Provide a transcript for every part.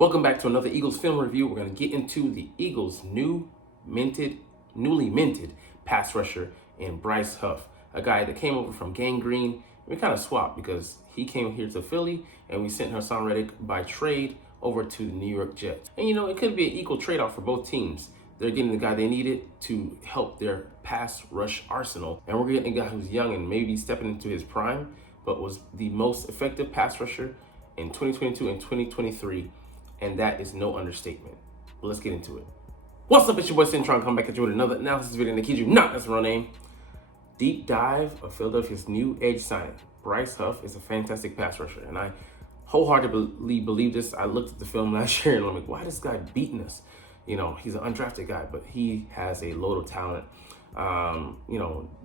Welcome back to another Eagles film review. We're going to get into the Eagles' newly minted pass rusher in Bryce Huff, a guy that came over from Gang Green. We kind of swapped because he came here to Philly and we sent Hassan Reddick by trade over to the New York Jets. And it could be an equal trade-off for both teams. They're getting the guy they needed to help their pass rush arsenal. And we're getting a guy who's young and maybe stepping into his prime, but was the most effective pass rusher in 2022 and 2023. And that is no understatement. But let's get into it. What's up, it's your boy Cintron, come back at you with another analysis video, and I kid you not, that's the real name. Deep dive of Philadelphia's new edge signing. Bryce Huff is a fantastic pass rusher, and I wholeheartedly believe this. I looked at the film last year and I'm like, why is this guy beating us? He's an undrafted guy, but he has a load of talent.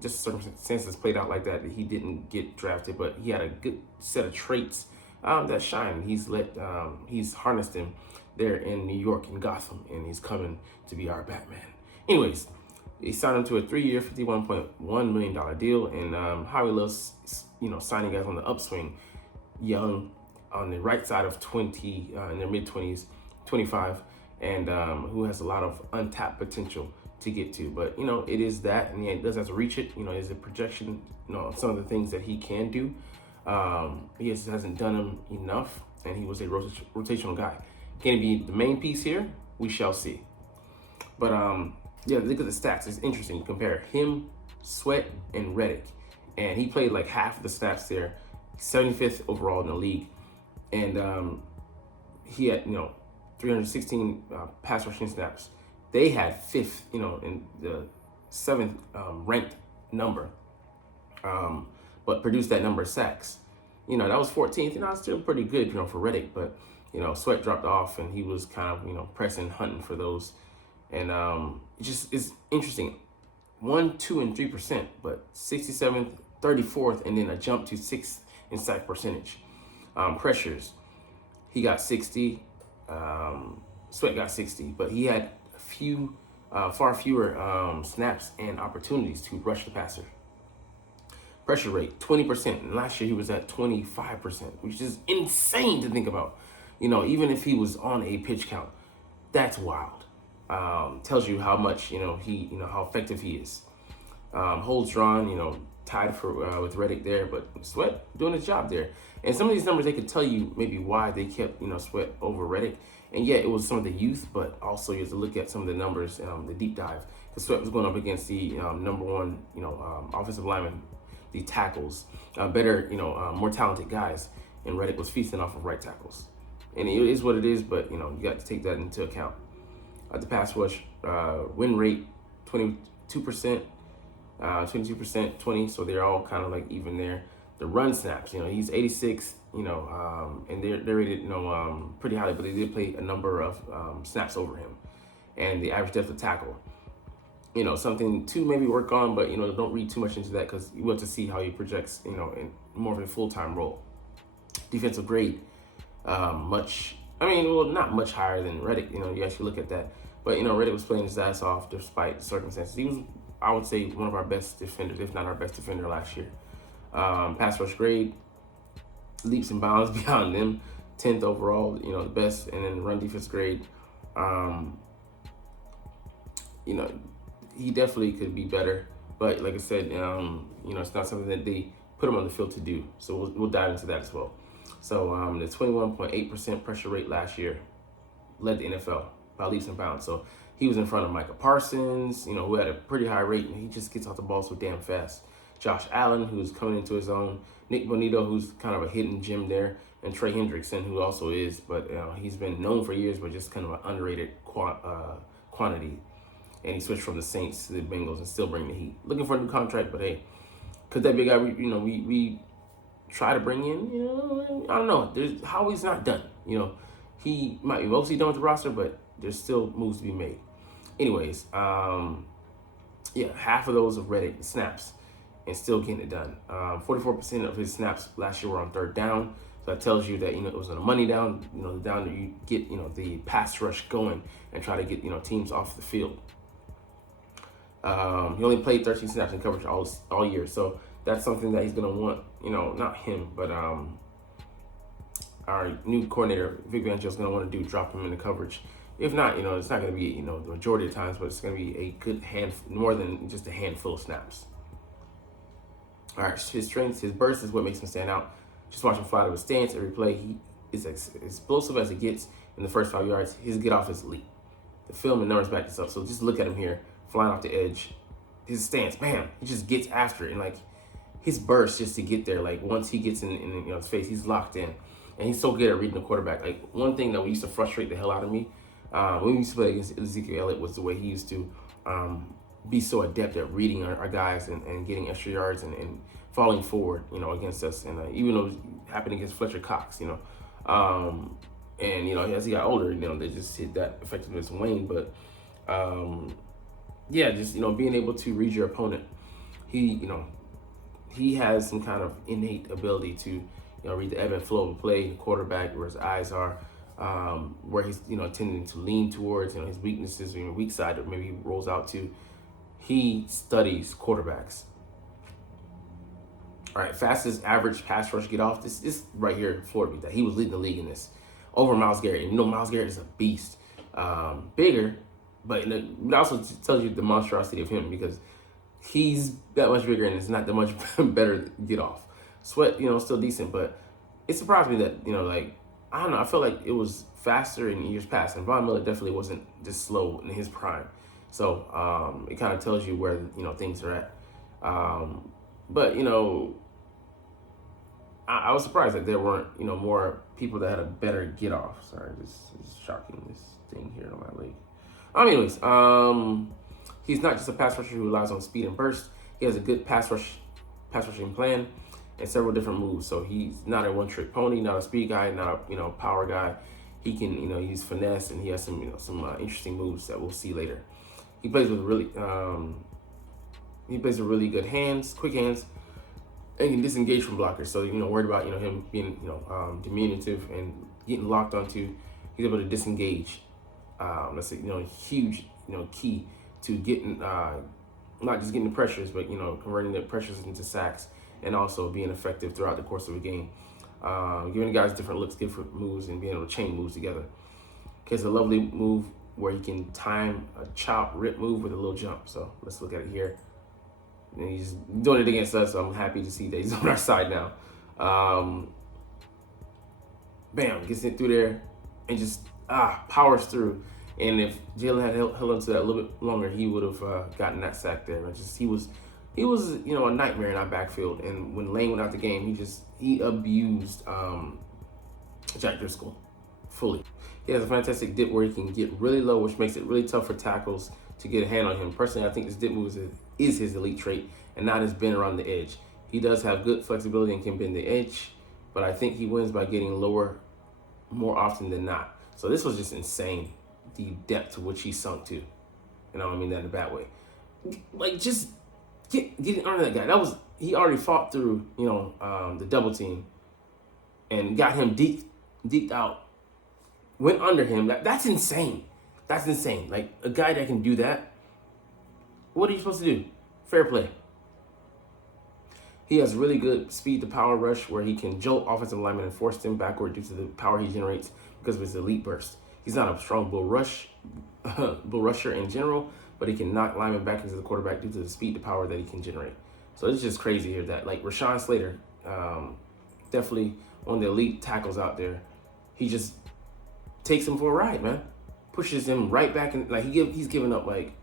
Just circumstances played out like that. He didn't get drafted, but he had a good set of traits that shine. He's harnessed him there in New York and Gotham, and he's coming to be our Batman. Anyways, he signed him to a 3-year, $51.1 million deal, and Howie loves, signing guys on the upswing, young, on the right side of 20, in their mid-20s, 25, and who has a lot of untapped potential to get to. But, it is that, and he does have to reach it. There's a projection, some of the things that he can do. He just hasn't done them enough, and he was a rotational guy. Can he be the main piece here? We shall see. But look at the stats. It's interesting. You compare him, Sweat, and Reddick, and he played like half of the snaps there, 75th overall in the league, and he had 316 pass rushing snaps. They had 5th, in the 7th ranked number. But produced that number of sacks. That was 14th. It's still pretty good, for Reddick. But, Sweat dropped off, and he was kind of, pressing, hunting for those. And it's interesting. 1, 2, and 3%, but 67th, 34th, and then a jump to 6th in sack percentage. Pressures, he got 60. Sweat got 60, but he had far fewer snaps and opportunities to rush the passer. Pressure rate, 20%. And last year he was at 25%, which is insane to think about. Even if he was on a pitch count, that's wild. Tells you how much, how effective he is. Holds drawn, tied for with Reddick there, but Sweat doing his job there. And some of these numbers, they could tell you maybe why they kept, Sweat over Reddick. And yeah, it was some of the youth, but also you have to look at some of the numbers, the deep dive. Because Sweat was going up against the number one, offensive lineman, the tackles, better, more talented guys, and Reddick was feasting off of right tackles. And it is what it is, but, you got to take that into account. The pass rush win rate, 22%, 22%, 20, so they're all kind of like even there. The run snaps, he's 86th, and they're rated, pretty highly, but they did play a number of snaps over him. And the average depth of tackle, something to maybe work on, but, don't read too much into that because you want to see how he projects, in more of a full-time role. Defensive grade, not much higher than Reddick, you actually look at that. But, Reddick was playing his ass off despite the circumstances. He was, I would say, one of our best defenders, if not our best defender last year. Pass rush grade, leaps and bounds beyond them, 10th overall, the best, and then run defense grade, he definitely could be better, but like I said, it's not something that they put him on the field to do. So we'll dive into that as well. So the 21.8% pressure rate last year led the NFL by leaps and bounds. So he was in front of Micah Parsons, who had a pretty high rate, and he just gets off the ball so damn fast. Josh Allen, who's coming into his own. Nick Bonito, who's kind of a hidden gem there, and Trey Hendrickson, who also is, but he's been known for years, but just kind of an underrated quantity. And he switched from the Saints to the Bengals and still bring the heat. Looking for a new contract, but hey, could that big guy, we try to bring in, I don't know. There's how he's not done. He might be mostly done with the roster, but there's still moves to be made. Anyways, half of those of Reddick snaps and still getting it done. 44% of his snaps last year were on third down. So that tells you that, it was on a money down, the down that you get, the pass rush going and try to get, teams off the field. He only played 13 snaps in coverage all year. So that's something that he's going to want, not him, but our new coordinator, Vic Fangio, is going to want to do, drop him in the coverage. If not, it's not going to be, the majority of times, but it's going to be a good more than just a handful of snaps. All right, his strengths, his burst is what makes him stand out. Just watch him fly to his stance every play. He is as explosive as it gets in the first 5 yards. His get off is elite. The film and numbers back this up. So just look at him here, flying off the edge. His stance, bam, he just gets after it. And like his burst just to get there, like once he gets in his face, he's locked in. And he's so good at reading the quarterback. Like one thing that used to frustrate the hell out of me when we used to play against Ezekiel Elliott was the way he used to be so adept at reading our guys and getting extra yards and falling forward, against us. And even though it happened against Fletcher Cox, and as he got older, they just hit that effectiveness wane. But just being able to read your opponent, he has some kind of innate ability to read the ebb and flow of the play, the quarterback, where his eyes are, where he's tending to lean towards, his weaknesses, weak side, or maybe he rolls out to. He studies quarterbacks. All right, fastest average pass rush get off. This right here floored me that he was leading the league in this over Myles Garrett. And Myles Garrett is a beast, bigger, but it also tells you the monstrosity of him because he's that much bigger and it's not that much better get off. Sweat, still decent, but it surprised me that I don't know. I felt like it was faster in years past, and Von Miller definitely wasn't this slow in his prime. So it kind of tells you where things are at. But I was surprised that there weren't more people that had a better get off. Sorry, this is shocking. This thing here on my leg. Anyways, he's not just a pass rusher who relies on speed and burst. He has a good pass rushing plan and several different moves. So he's not a one-trick pony, not a speed guy, not a power guy. He can use finesse, and he has some interesting moves that we'll see later. He plays with really good hands, quick hands, and can disengage from blockers. So worried about him being diminutive and getting locked onto, he's able to disengage. That's a huge key to getting not just getting the pressures, but converting the pressures into sacks, and also being effective throughout the course of a game. Giving guys different looks, different moves, and being able to chain moves together. He has a lovely move where he can time a chop rip move with a little jump. So let's look at it here. And he's doing it against us, so I'm happy to see that he's on our side now. Bam, gets it through there and just powers through. And if Jalen had held on to that a little bit longer, he would have gotten that sack there. He was a nightmare in our backfield. And when Lane went out the game, he abused Jack Driscoll fully. He has a fantastic dip where he can get really low, which makes it really tough for tackles to get a hand on him. Personally, I think this dip move is his elite trait and not his bend around the edge. He does have good flexibility and can bend the edge, but I think he wins by getting lower more often than not. So this was just insane, the depth to which he sunk to. I don't mean that in a bad way. Like, just getting under that guy. He already fought through, the double team and got him deep out. Went under him. That's insane. That's insane. Like, a guy that can do that, what are you supposed to do? Fair play. He has really good speed to power rush where he can jolt offensive linemen and force them backward due to the power he generates because of his elite burst. He's not a strong bull rusher in general, but he can knock linemen back into the quarterback due to the speed to power that he can generate. So it's just crazy here that, like, Rashawn Slater, definitely one of the elite tackles out there. He just takes him for a ride, man. Pushes him right back in. Like, he's giving up like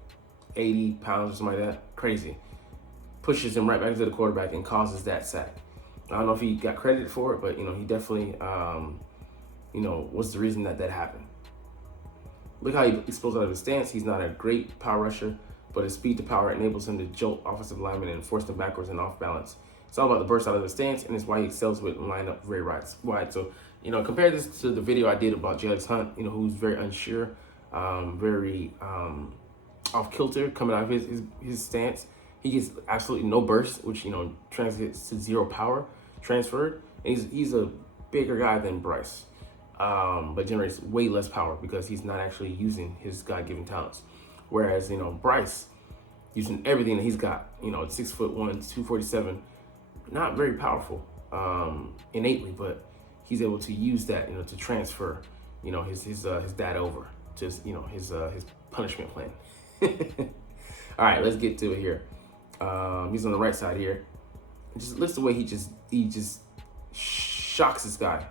80 pounds or something like that. Crazy. Pushes him right back to the quarterback and causes that sack. I don't know if he got credited for it, but he definitely was the reason that happened. Look how he explodes out of his stance. He's not a great power rusher, but his speed to power enables him to jolt offensive linemen and force them backwards and off balance. It's all about the burst out of the stance, and it's why he excels with line up very wide. So, compare this to the video I did about Jalen Hunt, who's very unsure, very off kilter coming out of his stance. He gets absolutely no burst, which, translates to zero power transferred. And he's a bigger guy than Bryce, but generates way less power because he's not actually using his God-given talents. Whereas, Bryce, using everything that he's got, 6'1", 247, not very powerful innately, but he's able to use that, to transfer, his dad over to, his punishment plan. All right, let's get to it here. He's on the right side here. Just listen to the way he just shocks this guy.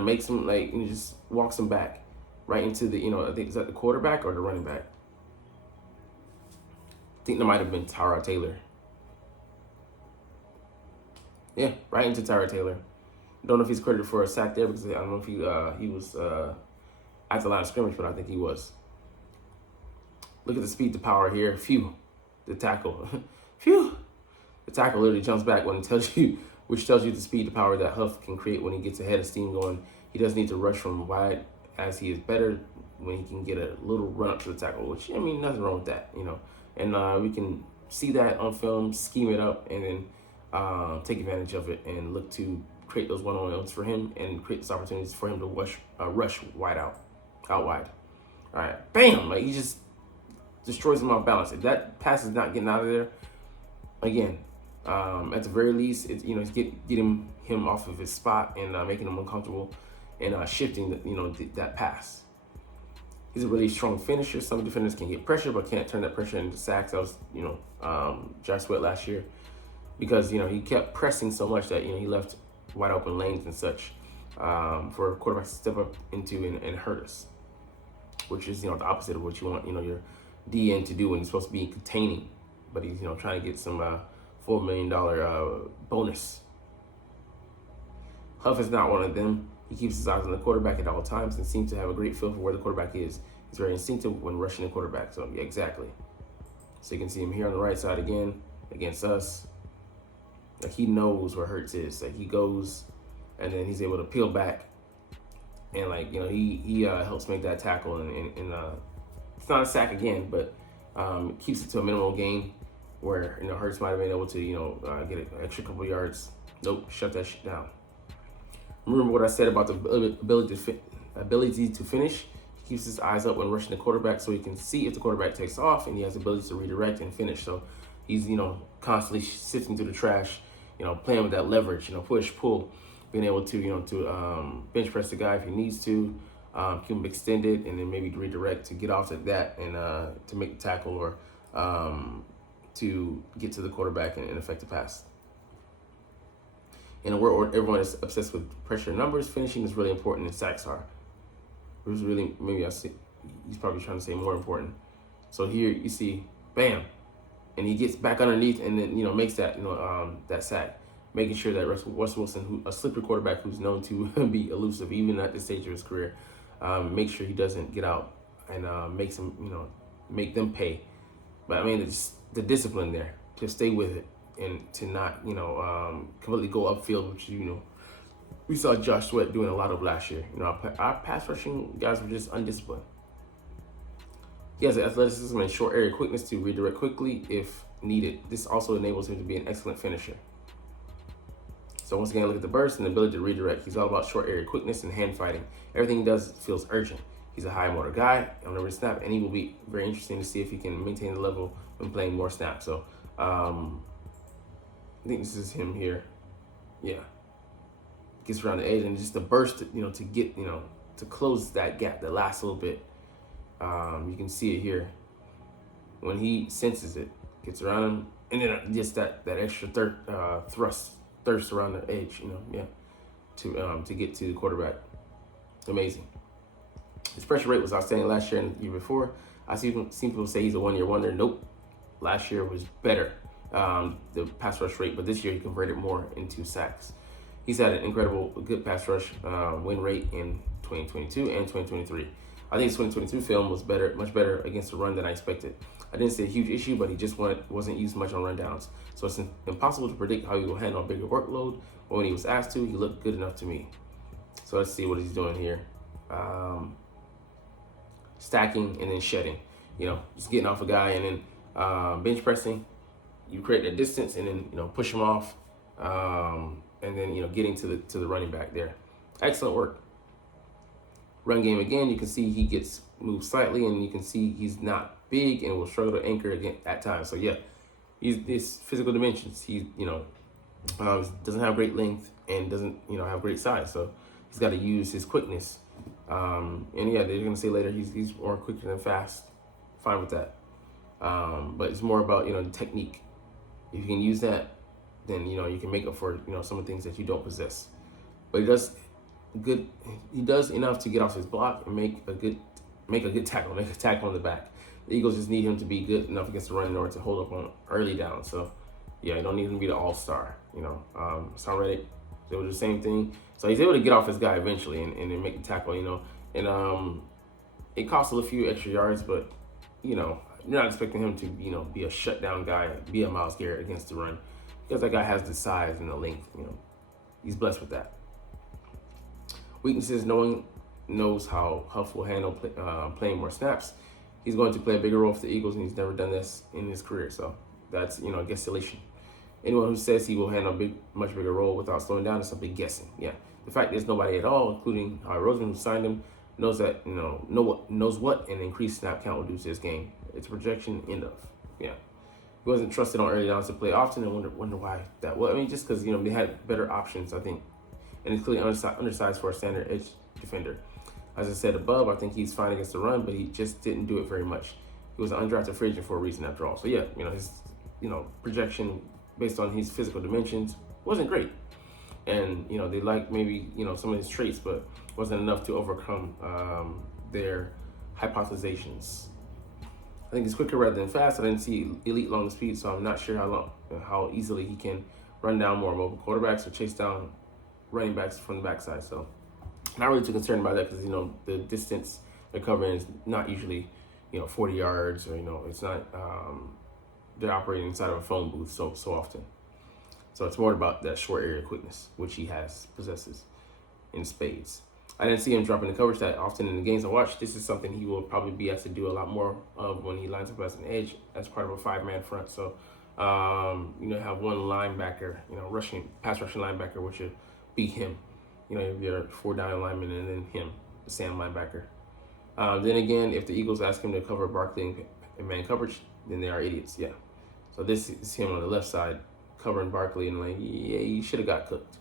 Makes him and just walks him back right into the, I think, is that the quarterback or the running back? I think that might have been Tyrod Taylor. Yeah, right into Tyrod Taylor. Don't know if he's credited for a sack there because I don't know if he was at the line of scrimmage, but I think he was. Look at the speed to power here. Phew, the tackle. Phew. The tackle literally jumps back when it tells you, which tells you the speed to power that Huff can create when he gets ahead of steam going. He doesn't need to rush from wide, as he is better when he can get a little run up to the tackle, which, I mean, nothing wrong with that, And we can see that on film, scheme it up, and then take advantage of it and look to create those one-on-ones for him and create those opportunities for him to rush wide out wide. All right, bam! He just destroys him off balance. If that pass is not getting out of there, again, at the very least, it's it's getting him off of his spot and making him uncomfortable and shifting that pass. He's a really strong finisher. Some defenders can get pressure but can't turn that pressure into sacks. That was Josh Sweat last year because he kept pressing so much that he left wide open lanes and such for quarterbacks to step up into and hurt us, which is the opposite of what you want your DN to do when he's supposed to be containing, but he's trying to get some $4 million bonus. Huff is not one of them. He keeps his eyes on the quarterback at all times and seems to have a great feel for where the quarterback is. He's very instinctive when rushing the quarterback. So yeah, exactly. So you can see him here on the right side again against us. He knows where Hurts is. He goes and then he's able to peel back and he helps make that tackle and it's not a sack again, but keeps it to a minimal gain where Hurts might have been able to get an extra couple yards. Nope, shut that shit down. Remember what I said about the ability to finish. He keeps his eyes up when rushing the quarterback so he can see if the quarterback takes off, and he has the ability to redirect and finish. So he's constantly sifting through the trash, playing with that leverage, push, pull, being able to bench press the guy if he needs to, keep him extended, and then maybe redirect to get off of that and to make the tackle or to get to the quarterback and affect the pass. In a world where everyone is obsessed with pressure numbers, finishing is really important, and sacks are. It was really, he's probably trying to say more important. So here you see, bam, and he gets back underneath and then makes that that sack, making sure that Russell Wilson, a slippery quarterback who's known to be elusive even at this stage of his career, make sure he doesn't get out and make them pay. But I mean, it's the discipline there to stay with it. And to not, completely go upfield, which, we saw Josh Sweat doing a lot of last year. Our pass rushing guys were just undisciplined. He has the athleticism and short area quickness to redirect quickly if needed. This also enables him to be an excellent finisher. So once again, look at the burst and the ability to redirect. He's all about short area quickness and hand fighting. Everything he does feels urgent. He's a high motor guy on every snap, and he will be very interesting to see if he can maintain the level when playing more snaps. So, I think this is him here. Yeah. Gets around the edge and just the burst, to get, to close that gap, that last little bit. You can see it here. When he senses it, gets around him, and then just that extra thirst around the edge, to get to the quarterback. Amazing. His pressure rate was outstanding last year and the year before. I see people say he's a one-year wonder. Nope. Last year was better. The pass rush rate, but this year he converted more into sacks. He's had an incredible good pass rush win rate in 2022 and 2023. I think his 2022 film was much better against the run than I expected. I didn't see a huge issue, but he just wasn't used much on rundowns. So it's impossible to predict how he will handle a bigger workload, but when he was asked to, he looked good enough to me. So let's see what he's doing here. Stacking and then shedding. Just getting off a guy and then bench pressing. You create a distance and then push him off, and then getting to the running back there. Excellent work. Run game again. You can see he gets moved slightly, and you can see he's not big and will struggle to anchor again at times. So yeah, he's his physical dimensions. He doesn't have great length, and doesn't, have great size. So he's got to use his quickness. And yeah, they're going to say later he's more quicker than fast. Fine with that. But it's more about, the technique. If you can use that, then, you can make up for, some of the things that you don't possess. But he does enough to get off his block and make a good tackle, make a tackle on the back. The Eagles just need him to be good enough against the run in order to hold up on early down. So yeah, you don't need him to be the all-star, Son Reddick, they were the same thing. So he's able to get off his guy eventually and then make the tackle, and it costs a few extra yards, but, you're not expecting him to, be a shutdown guy, be a Myles Garrett against the run, because that guy has the size and the length, he's blessed with that. Weaknesses, knows how Huff will handle playing more snaps. He's going to play a bigger role for the Eagles, and he's never done this in his career. So that's, guesstimation. Anyone who says he will handle a much bigger role without slowing down is simply guessing. Yeah, the fact is nobody at all, including Howie Roseman, who signed him, knows that knows what an increased snap count will do to his game. It's a projection, end of. Yeah, he wasn't trusted on early downs to play often, and wonder why that. Well, I mean, just because they had better options, I think, and he's clearly undersized for a standard edge defender. As I said above, I think he's fine against the run, but he just didn't do it very much. He was an undrafted free agent for a reason after all. So yeah, his projection based on his physical dimensions wasn't great. And, they liked maybe, some of his traits, but wasn't enough to overcome their hypothesizations. I think he's quicker rather than fast. I didn't see elite long speed, so I'm not sure how easily he can run down more mobile quarterbacks or chase down running backs from the backside. So not really too concerned about that because, the distance they're covering is not usually, 40 yards or, it's not, they're operating inside of a phone booth so often. So it's more about that short area quickness, which he possesses in spades. I didn't see him dropping the coverage that often in the games I watched. This is something he will probably be asked to do a lot more of when he lines up as an edge as part of a 5-man front. So, have one linebacker, pass rushing linebacker, which would be him. If you're 4 down lineman and then him, the Sam linebacker. Then again, if the Eagles ask him to cover Barkley in man coverage, then they are idiots. Yeah. So this is him on the left side covering Barkley and you should have got cooked.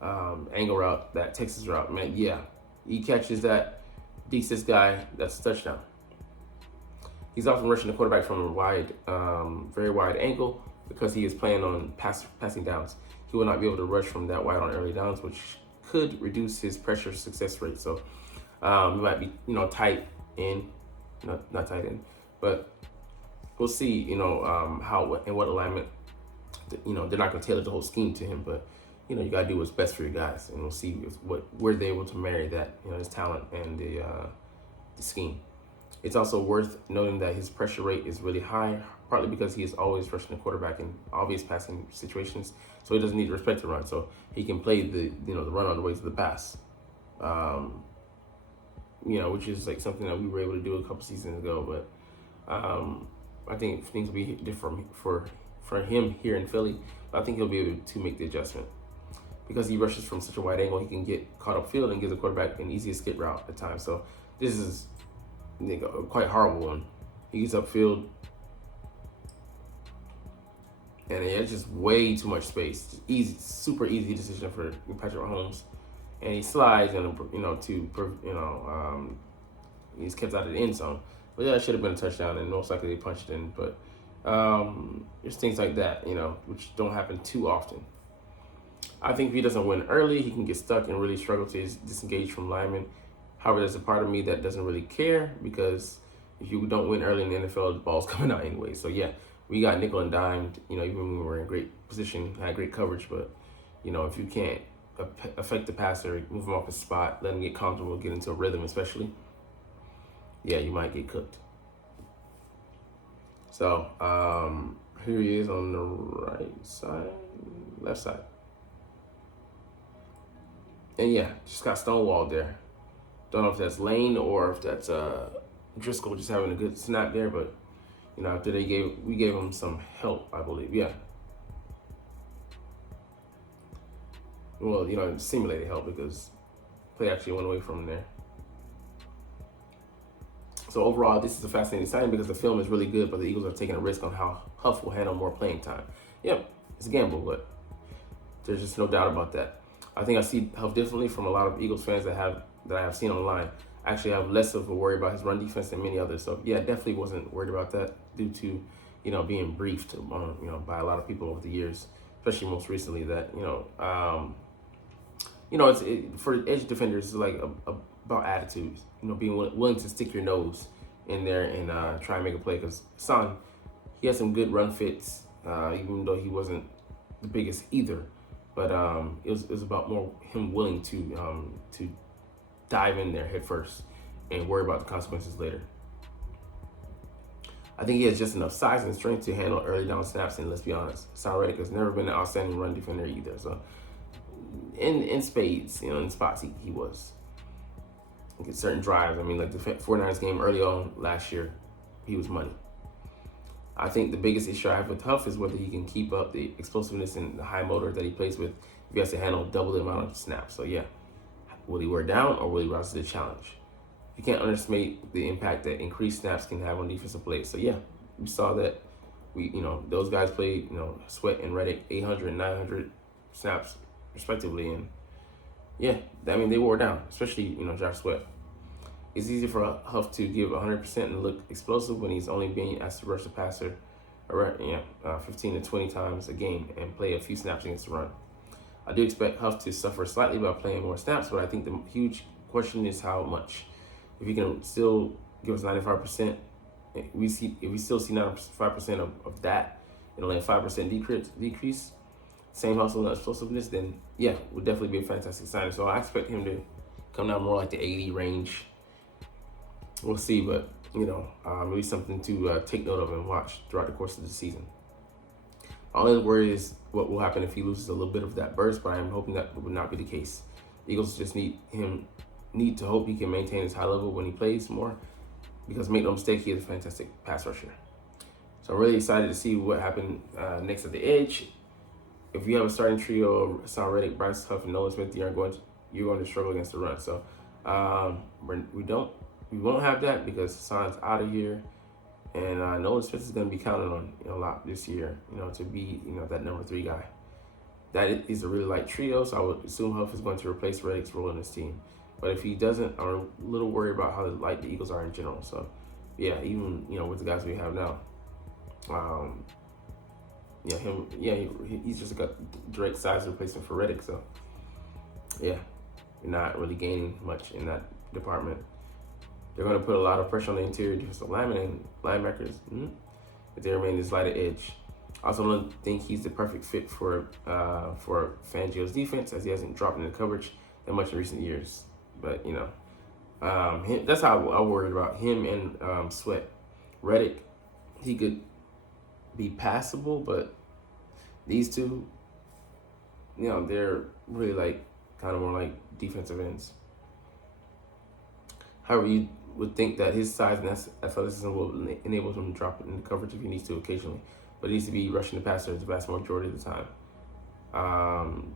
Angle route, that Texas route, man, yeah. He catches that, deeks this guy, that's a touchdown. He's often rushing the quarterback from a wide, very wide angle because he is playing on passing downs. He will not be able to rush from that wide on early downs, which could reduce his pressure success rate. So he might be, tight end, not tight end, but we'll see, how and what alignment. They're not going to tailor the whole scheme to him, but you got to do what's best for your guys, and we'll see where they're able to marry that, his talent and the scheme. It's also worth noting that his pressure rate is really high, partly because he is always rushing the quarterback in obvious passing situations, so he doesn't need to respect the run, so he can play the run on the way to the pass, which is like something that we were able to do a couple seasons ago, but I think things will be different for him here in Philly, but I think he'll be able to make the adjustment. Because he rushes from such a wide angle, he can get caught upfield and give the quarterback an easy escape route at times. So this is a quite horrible one. He gets upfield, and it's just way too much space. Easy, super easy decision for Patrick Mahomes, and he slides and he's kept out of the end zone. But yeah, it should have been a touchdown, and most likely they punched it in. But there's things like that, which don't happen too often. I think if he doesn't win early, he can get stuck and really struggle to disengage from linemen. However, there's a part of me that doesn't really care because if you don't win early in the NFL, the ball's coming out anyway. So yeah, we got nickel and dimed, even when we were in great position, had great coverage. But, if you can't affect the passer, move him off his spot, let him get comfortable, get into a rhythm especially, yeah, you might get cooked. So here he is on the left side. And yeah, just got stonewalled there. Don't know if that's Lane or if that's Driscoll just having a good snap there, but after we gave him some help, I believe. Yeah. Well, simulated help because play actually went away from him there. So overall, this is a fascinating signing because the film is really good, but the Eagles are taking a risk on how Huff will handle more playing time. Yep, it's a gamble, but there's just no doubt about that. I think I see Huff differently from a lot of Eagles fans that I have seen online. I actually have less of a worry about his run defense than many others. So yeah, definitely wasn't worried about that due to, being briefed by a lot of people over the years, especially most recently that, for edge defenders, it's like about attitudes, being willing to stick your nose in there and try and make a play. Because Son, he had some good run fits, even though he wasn't the biggest either. But it was about more him willing to dive in there head first and worry about the consequences later. I think he has just enough size and strength to handle early down snaps. And let's be honest, Son Reddick has never been an outstanding run defender either. So in spades, in spots he was. Like certain drives, I mean, like the 49ers game early on last year, he was money. I think the biggest issue I have with Huff is whether he can keep up the explosiveness and the high motor that he plays with if he has to handle double the amount of snaps. So yeah, will he wear down or will he rise to the challenge? You can't underestimate the impact that increased snaps can have on defensive plays. So yeah, we saw that those guys played, Sweat and Reddick 800 and 900 snaps respectively. And yeah, I mean, they wore down, especially, Josh Sweat. It's easy for Huff to give 100% and look explosive when he's only being asked to rush the passer 15 to 20 times a game and play a few snaps against the run. I do expect Huff to suffer slightly by playing more snaps, but I think the huge question is how much. If he can still give us 95%, if we still see 95% of that and only a 5% decrease, same hustle and explosiveness, then yeah, would definitely be a fantastic signing. So I expect him to come down more like the 80 range. We'll see, but maybe something to take note of and watch throughout the course of the season. All I'm worried is what will happen if he loses a little bit of that burst, but I'm hoping that would not be the case. The Eagles just need to hope he can maintain his high level when he plays more, because make no mistake, he is a fantastic pass rusher. So I'm really excited to see what happened next at the edge. If you have a starting trio of Son Reddick, Bryce, Huff, and Nolan Smith, you're going to struggle against the run. So we won't have that because Son's out of here, and Nolan Smith is going to be counted on a lot this year, to be that number 3 guy. That is a really light trio, so I would assume Huff is going to replace Reddick's role in this team. But if he doesn't, I'm a little worried about how light the Eagles are in general. So yeah, even with the guys we have now, he's just got direct size replacement for Reddick. So yeah, you're not really gaining much in that department. They're going to put a lot of pressure on the interior defensive linemen and linebackers if they remain this light at edge. I also don't think he's the perfect fit for Fangio's defense, as he hasn't dropped into coverage that much in recent years. But that's how I worried about him and Sweat. Reddick, he could be passable, but these two, they're really kind of more like defensive ends. However, you would think that his size and athleticism will enable him to drop it into coverage if he needs to occasionally, but he needs to be rushing the passer the vast majority of the time.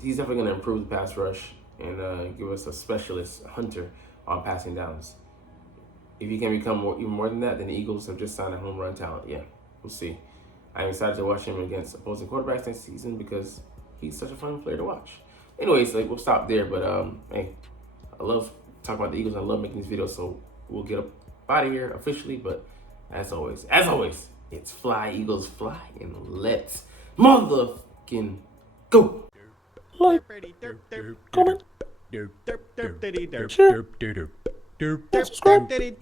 He's definitely going to improve the pass rush and give us a specialist hunter on passing downs. If he can become even more than that, then the Eagles have just signed a home run talent. Yeah, we'll see. I'm excited to watch him against opposing quarterbacks next season because he's such a fun player to watch. Anyways, we'll stop there. But hey, I love talking about the Eagles. I love making these videos, so we'll get up out of here officially. But as always, it's fly, Eagles, fly, and let's motherfucking go. Like, comment, share, and subscribe if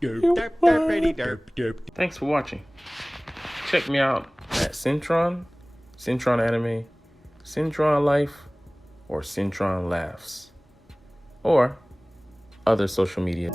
you like. Thanks for watching. Check me out at Cintron, Cintron Anime, Cintron Life, or Cintron Laughs, or other social media.